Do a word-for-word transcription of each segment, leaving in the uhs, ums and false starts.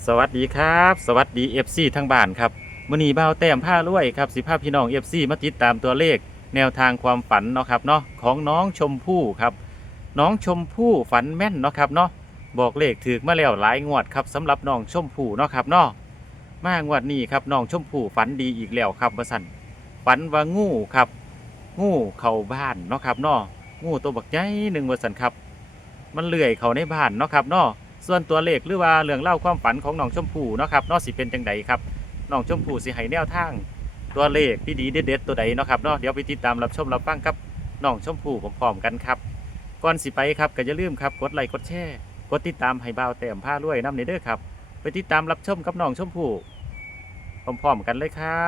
สวัสดีครับสวัสดี เอฟ ซี ทั้งบ้านครับมื้อนี้บ่าวแต้มผ้ารวยครับสิพาพี่น้อง เอฟ ซี มาติดตามตัวเลขแนวทางความฝันเนาะครับเนาะของน้องชมพู่ครับน้องชมพู่ฝันแม่นเนาะครับเนาะบอกเลขถูกมาแล้วหลายงวดครับสำหรับน้องชมพู่เนาะครับเนาะมางวดนี้ครับน้องชมพู่ฝันดีอีกแล้วครับว่าซั่นฝันว่างูครับงูเข้าบ้านเนาะครับเนาะงูตัวบักใหญ่หนึ่งว่าซั่นครับมันเลื้อยเข้าในบ้านเนาะครับเนาะ ส่วนตัวเลขหรือว่าเรื่องเล่าความฝันของน้องชมพู่เนาะครับเนาะสิเป็นจังใดครับน้องชมพู่สิให้แนวทางตัวเลขที่ดีเด็ดๆตัวใดเนาะครับเนาะเดี๋ยวไปติดตามรับชมรับฟังครับน้องชมพู่พร้อมๆกันครับก่อนสิไปครับก็อย่าลืมครับกดไลค์กดแชร์กดติดตามให้บ่าวแต้มผ้ารวยน้ำในเด้อครับไปติดตามรับชมกับน้องชมพู่พร้อมๆกันเลยครับ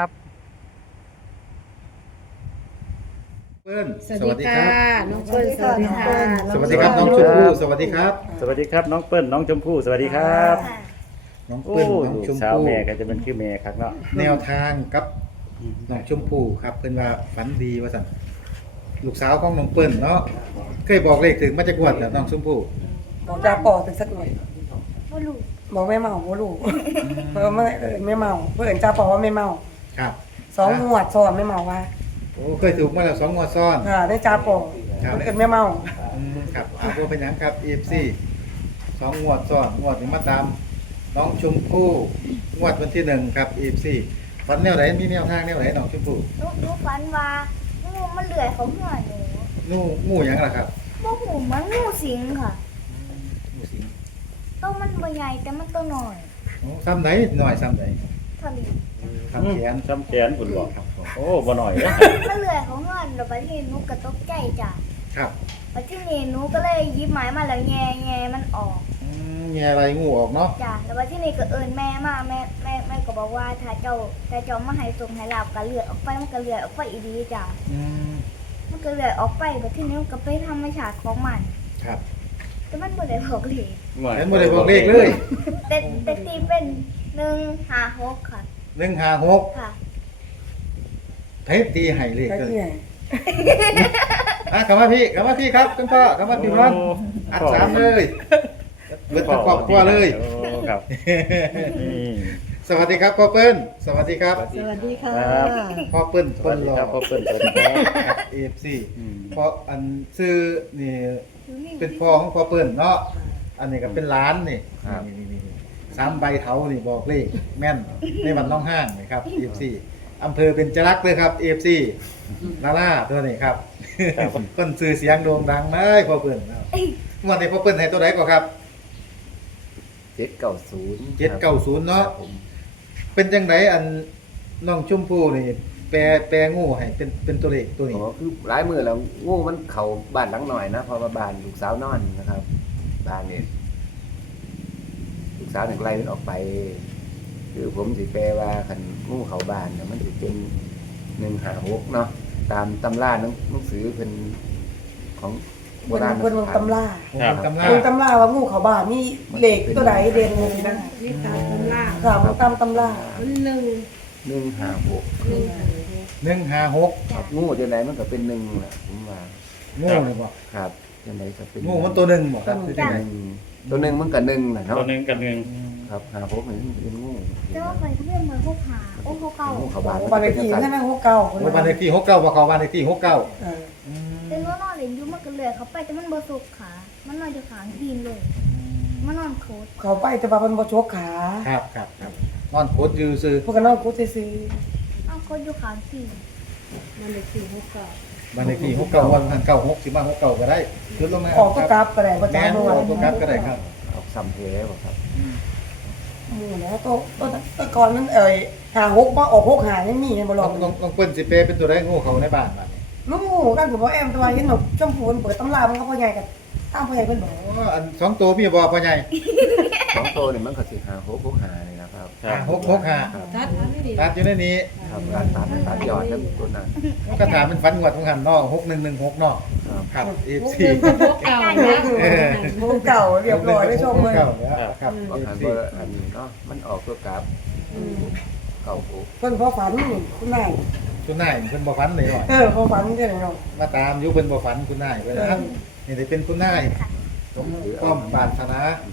เปิ้ลสวัสดีค่ะน้องเปิ้ลสวัสดีค่ะสวัสดีครับน้องชมพู่สวัสดีครับสวัสดีครับน้องเปิ้ลน้องชมพู่สวัสดีครับน้องโอ้เปิ้ลน้องลูกชมสาวพู่แม่ก็จะเป็นคือแม่ครับเนาะแนวทางกับน้องชมพู่ครับเพิ่นว่าฝันดีว่าสั่นลูกสาวของน้องเปิ้ลเนาะเคยบอกเลขถึงมาจากงวดแล้วน้องชมพู่บอกจะปอถึงสักหน่อยบ่รู้บอกไม่เมาบ่รู้เพิ่นไม่เออไม่เมาเพิ่นจะปอว่าไม่เมาครับสองหวดซ้อนไม่เมาว่าโอ้เคยถูกมาแล้วสองงวดซ้อนอ่าได้จ้าปอครับคนอื่นไม่เมาอืมครับเอาบ่เป็นหยังครับ เอ เอฟ ซี สองงวดซ้อนงวดนี้มาตามน้องชมพู่งวดวันที่หนึ่งครับ เอ เอฟ ซี ฝันแนวไหนมีแนวทางแนวไหนน้องชมพู่หนูหนูฝันว่างูมันเลื้อยเข้าหัวหนูงูงูหยังล่ะครับบ่หูมันงูสิงค่ะงูสิงตัวมันบ่ใหญ่แต่มันตัวน้อยโอ้ซ้ำไหนหน่อยซ้ำไหนเท่านี้ทำแขนช้ำแขนคุณบอกโอ้บ่หน่อยนะมันเลื้อยเข้าหัวแล้วบัดนี้หนูก็ตกใจจ้ะครับบัดทีนี้หนูก็เลยหยิบไม้มาแล้วแย่แย่มันออกอืมแง่อะไรงูออกเนาะจ้ะแล้วบัดทีนี้ก็เอิ้นแม่มาแม่แม่แม่ก็บอกว่าถ้าเจ้าถ้าเจ้ามาให้ส่งให้ลาบก็เลื้อยออกไปมันก็เลื้อยออกไปอีดีจ้ะอืมมันก็เลื้อยออกไปบัดทีนี้มันก็ไปธรรมชาติของมันครับแต่มันบ่ได้บอกเลยเห็นบ่ได้บอกเลขเลยแต่แต่ตีเป็นหนึ่งห้าหกค่ะหนึ่งห้าหกค่ะเทปตีให้เลขก็เลยที่ไหนอ่ะคำว่าพี่คำว่าพี่ครับคุณพ่อคำว่าพี่ร้อนอัดสามเลยเบิดตะกอบตัวเลยโอ้ครับนี่สวัสดีครับพ่อเปิ้ลสวัสดีครับสวัสดีค่ะครับพ่อเปิ้ลสควัสนดีรอครับพ่อเปิ้ลสวัสดีครับครับ เอ เอฟ ซีอืมเพราะอันซื้อนี่เป็นพ่อของพ่อเปิ้ลเนาะอันนี้ก็เป็นร้านนี่นี่นี่นี่สามใบเท้านี่บอกเลขแม่นในวันน้องห้างนี่ครับ เอ เอฟ ซี อำเภอเป็นจรักเลยครับ เอ เอฟ ซี ลาล่าตัวนี้ครับ คนซื้อเสียงโด่งดังเลยพ่อเปิ้ลครับวันนี้พ่อเปิ้ลให้ตัวไหนก่อนครับเจ็ดเก้าศูนย์เจ็ดเก้าศูนย์เนาะผมเป็นจังไดอันน้องชมพู่นี่แปลแปลงูให้เป็นเป็นตัวเลขตัวนี้อ๋อคือหลายมือแล้วงูมันเข่าบ้านหลังหน่อยนะเพอมาบ้านลูกสาวนอนนะครับบ้านเนี่ยลูกสาวหนึ่งไล่มันออกไป คือผมสิแปลว่าขันงูเข่าบ้านเนี่ยมันจะเป็นหนึ่งหาหกเนาะตามตำราหนังหนังสือเป็นของโบเพิ่นราณเพิ่นเบิ่งตำราครับตำราเพิ่นตำราว่างูเขาบ้านมีเหล็กตัวใดเด่นนี่นะนี่ตามตำราค่ะมันตามตำรามันหนึ่งหนึ่งหาหกหนึ่งหนึ่งห้าหกครับงูจะไหนมันก็เป็นหนึ่งแหละผมว่างูนี่บ่ครับจะไหนก็เป็นงูมันตัวหนึ่งบ่ครับคือจังไดหนึ่งตัวหนึ่งมันกับหนึ่งแหละเนาะตัวหนึ่งกับหนึ่งครับหาหกเหมือนเป็นงูแต่ว่าไปเรื่องเหมือนพวกหาโอ้พวกเก่างูเข่าบ้านบ้านเลขที่ใช่ไหมหัวเก่าโอ้บ้านเลขที่หกเก้าบ่เขาบ้านเลขที่หกเก้าเออแต่ว่านอนเล่นอยู่มันก็เลื้อยเข้าไปแต่มันบ่สุกขา มันนอนอยู่ข้างทีนเลย มันนอนโคตรเขาไปแต่ว่าเพิ่นบ่ชกขาครับครับครับนอนโคตรอยู่ซื่อพวกกันนอนกูซื่อเอาโคตรอยู่ข้างทีนมันเลยสี่หกเก้าบ้านเลขที่หกเก้าวันพันเก้าหกสิมาหกเก้าก็ได้คือลงมาๆออกก็กลับก็ได้บ่แม่จ้าน เมื่ออวาอน กตัวกลับก็ได้ครับออกซ้ำเพลบ่ครับหมู่แล้วโตโตแตะก่อนนั้นเอ่ยหาหกบ่ออกหกหายังมีให้บ่ลลออง งลองลองเปิ้นสิเปเป็นตัวได้งูเขาในบ้านบัดนี้ลูกหมู่กันก็บ่แอมแต่ว่าเห็นดอกชมพูมันเปิดตำรามันก็บ่ใหญ่กันตามพ่อใหญ่เพิ่นบอกโอ้อันสองตัวมีบ่พ่อใหญ่สองตัวเนี่ยมันก็สิหาหกหกหาเลยนะครับห้าหกหกห้าครับตัดอันนี้ดิตัดอยู่ในนี้ครับร้านตัดตัดยอดแล้วตัวนั้นก็ถามเป็นฟันงวดของหันเนาะหกหนึ่งหนึ่งหกเนาะครับครับพเอฟวกซีเงินพวกเก่านะหมู่เก่าเรียบร้อยได้ชมเลยเก่าแล้วครับบางเอครั้ฟงซีก็อันนี้เนาะมันออกตัวกราฟเก่าหกเพิ่นพอฝันนี่คุณนายคุณนายเพิ่นบ่ฝันเลยหน่อยเออพอฝันจังได๋เนาะมาตามอยู่เพิ่นบ่ฝันคุณนายเพิ่นนะนี่ได้เป็นคุณนายสมป้อมบานธนา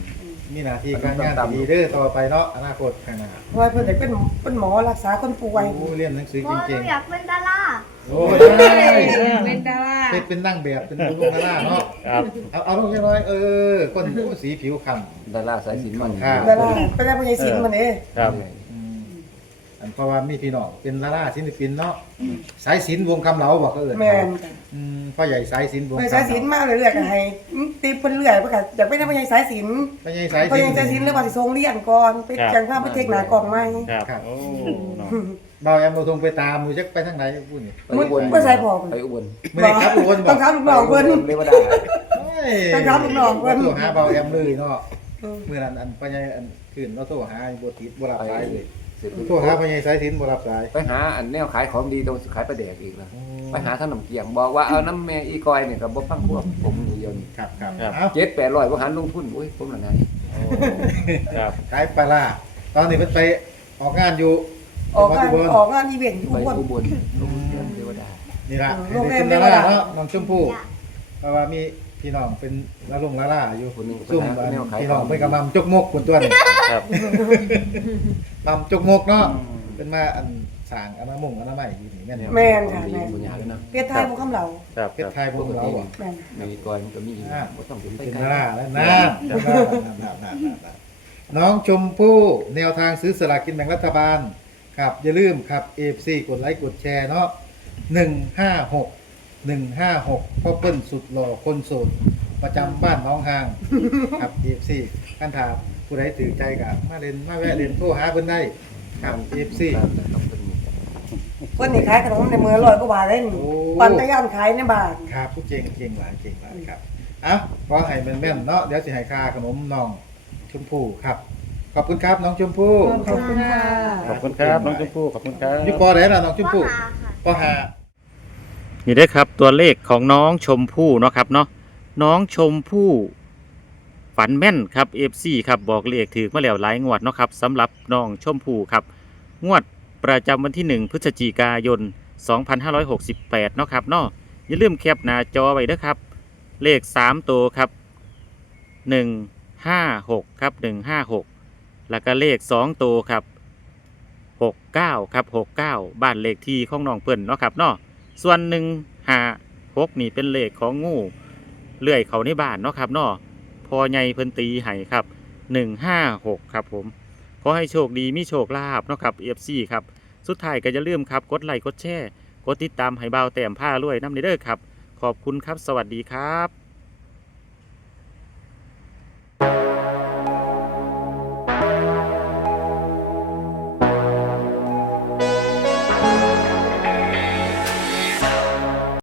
มีหน้าที่การงานที่ดีเด้อต่อไปเนาะอนาคตข้างหน้าเพราะว่าเพิ่นอยากเป็นเป็นหมอรักษาคนป่วยโอ้เรียนหนังสือเพราะหเก่นูงอยากเป็นดาราๆโอ้ได้เป็นดาราเป็นเป็นนั่งแบบเป็นลูกดาราเนาะครับเอาเอาลงจังน้อยเออคนโอ้สีผิวคำดาราสายสินมันครับดาราเป็นได้ผู้ใหญ่ศิลป์มันเด้ครับอืมอันเพราะว่ามีพี่น้องเป็นดาราศิลปินเนาะสายศิลป์วงคำเหลาบอกก็เอิ้นแม่นอืมพ่อใหญ่สายศิลป์วงผู้คำใหญ่สายศิลป์มาเรื่อยๆก็ให้ติปเพิ่นเรื่อยเพิ่นก็อยากเป็นผู้ใหญ่สายศิลป์พ่อใหญ่สายผู้ศิใหลญ่ป์สายศิลป์หรือว่าสิส่งเรียนก่อนไปจังภาพไปเทคหน้ากล่องใหม่ครับโอ้เนาะเบาแอมเราทงไปตามมือจักไปทางไหนพูดนี่ไปอุบลบ่ใส่พอไปอุบลไม่ได้ครับอุบลบต้ออก งถามลูกน้องเพิ่นเรวดาโอ้ยต้องถามลูกน้องเพิ่นโทรหาเบาแอมเลยเนาะเมื่อนั้นอันพ่อใหญ่อันคืนเราโทรหาบ่ติดบ่รับไปสายเลยเสร็จโทรหาพ่อใหญ่สายศิลป์บ่รับสายไปหาอันแนวขายของดีตรงขายปลาแดกอีกแล้วไปหาท่านน้ำเกียงบอกว่าเอาน้ำแม่อีกอยเนี่ยกับบ่ฟังพวกผมอยู่เดียวนี่ครับครับครับเอ้าเจ็ดแปดร้อยว่าหันลงทุนอุ้ยผมละนายโอ้ครับขายปลาร้าตอนนี้เพิ่นไปออกงานอยู่ออกงานจังหวัดอุบลออกงานอีเวนต์อยู่ไปอุบลอุบลโรงเรียนเทวดานี่ล่ะโรงแรมเป็นดาราเทวดาเนาะน้องชมพู่จ้ะเพราะว่ามีพี่น้องเป็นละลงละล่าอยู่คนหนึงไปซุ่มหาอันแนวขายพี่ขน้อองงไปกับมัมจกมกคนตัวนี้ครับมัมจกมกเนาะเป็นมาอันสร้างอนามงอนามัยอยู่นี่แม่นแม่นขอค่ะงดีแม่นบุญญาด้วยนะเพชรไทยบ่คำเหล่าครับเพชรไทยพวกเราอ่ะแม่นมีกอยมันก็มีอยู่บ่ต้องเป็นไปเป็นไกลดาราแล้วนะน้องชมพู่แนวทางซื้อสลากกินแบ่งรัฐบาลครับอย่าลืมครับ เอ เอฟ ซี กดไลค์กดแชร์เนาะหนึ่งห้าหก หนึ่งห้าหกพ่อเปิ้ลสุดหล่อคนโสดประจำบ้านน้องหางครับ เอ เอฟ ซี คันถามผู้ใดถือใจกับมาเล่นมาแวะเล่นโทรหาเพิ่นได้ครับ เอ เอฟ ซีตามแต่ต้องเป็นมีเพิ่นนี่ขายขนมในเมืองร้อยกว่าบาทเลยนี่โอ้ปั่นจักรยานขายในบ้านครับผู้เก่งเก่งหลายเก่งหลายครับอ่ะขอให้แม่นๆเนาะเดี๋ยวสิให้ค่าขนมน้องชมพู่ครับ ขอบคุณครับน้องชมพู่ขอบคุณค่ะขอบคุณครับน้องชมพู่ขอบคุณครับอยู่ปอไหนล่ะน้องชมพู่พ่อหาค่ะปอหานี่ได้อครับตัวเลขของน้องชมพู่เนาะครับเนาะน้องชมพู่ฝันแม่นครับ เอฟ ซี ครับบอกเลขถือมาแล้วหลายงวดเนาะครับสำหรับน้องชมพู่ครับงวดประจำวันที่หนึ่งพฤศจิกายนสองพันห้าร้อยหกสิบแปดเนาะครับเนาะอย่าลืมแคปหน้าจอไว้เด้อครับเลขสามตัวครับหนึ่งห้าหกครับหนึ่งห้าหกแล้วก็เลขสองตัวครับหกเก้าครับหกเก้าบ้านเลขที่ของน้องเปิ้นเนาะครับเนาะส่วนหนึ่งห้าหกนี่เป็นเลขของงูเลื่อยเขาในบ้านเนาะครับเนาะพอใหญ่เพิ่นตีให้ครับหนึ่งห้าหกครับผมขอให้โชคดีมีโชคลาภเนาะครับ เอฟ ซี ครับสุดท้ายก็อย่าลืมครับกดไลค์กดแชร์กดติดตามให้เบาแต้มผ้ารวยน้ำเด้อครับขอบคุณครับสวัสดีครับ